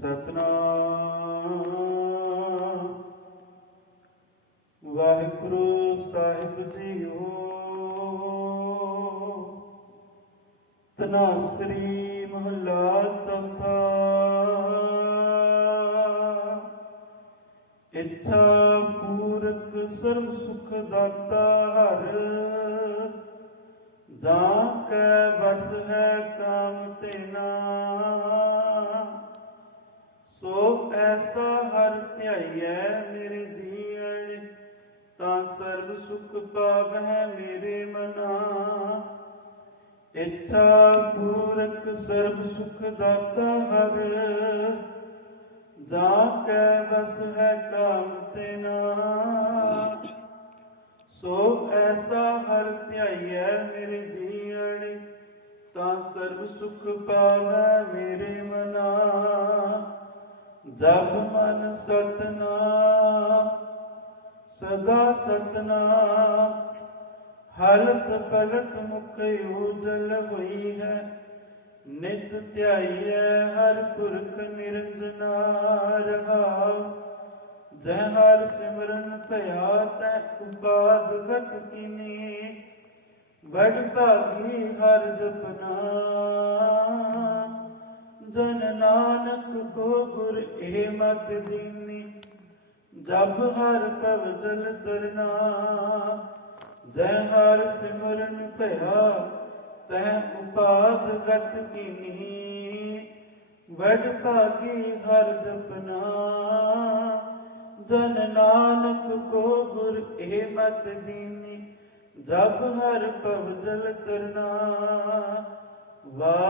ਸਤਨਾਮ। ਵਾਹਿਗੁਰੂ ਸਾਹਿਬ ਜੀਓ। ਤਨਾਸਰੀ ਮਹਲਾ ਚੌਥਾ। ਇੱਛਾ ਪੂਰਕ ਸਰਬ ਸੁਖ ਦਾਤਾ ਹਰ ਜਾਂ ਕੈ ਬਸ ਹੈ ਕਾਮ ਤੇਨਾ ਐਸਾ ਹਰ ਧਿਆਈਐ ਮੇਰੇ ਜੀਵਨ ਤਾਂ ਸਰਬ ਸੁਖ ਪਾਵਹਿ ਮੇਰੇ ਮਨਾ। ਇੱਛਾ ਪੂਰਕ ਸਰਬ ਸੁਖ ਦਾਤਾ ਹਰ, ਜਾ ਕੈ ਬਸ ਹੈ ਕਾਮ ਤੇ ਨਾ। ਸੋ ਐਸਾ ਹਰ ਧਿਆਈਐ ਮੇਰੇ ਜੀਵਨ ਤਾਂ ਸਰਬ ਸੁਖ ਪਾਵੈ ਮੇਰੇ ਮਨਾ। ਜਪ ਮਨ ਸਤਨਾਮ, ਸਦਾ ਸਤਨਾਮ। ਹਲਤ ਪਲਤ ਮੁਖ ਉਜਲ ਹੋਈ ਹੈ, ਨਿਤ ਧਿਆਈਐ ਹਰ ਪੁਰਖ ਨਿਰੰਜਨਾ ਰਹਾਉ ਜੈ ਹਰ ਸਿਮਰਨ ਭਇਆ ਤੈ ਉਪਾਦ ਗਤ ਕੀਨੀ ਬੜ ਭਾਗੀ ਹਰ ਜਪਨਾ। ਜਨ ਨਾਨਕ ਕੋ ਗੁਰ ਇਹ ਮਤ ਦੀਨੀ ਜਬ ਹਰ ਭਵ ਜਲ ਤਰਨਾ। ਜੈ ਹਰ ਸਿਮਰਨ ਭਇਆ, ਤੈ ਉਪਾਦ ਗਤ ਕੀਨੀ। ਵਡ ਭਾਗੀ ਹਰ ਜਪਨਾ, ਜਨ ਨਾਨਕ ਕੋ ਗੁਰ ਇਹ ਮਤ ਦੀਨੀ ਜਬ ਹਰ ਭਵ ਜਲ ਤਰਨਾ। ਵਾਹਿਗੁਰੂ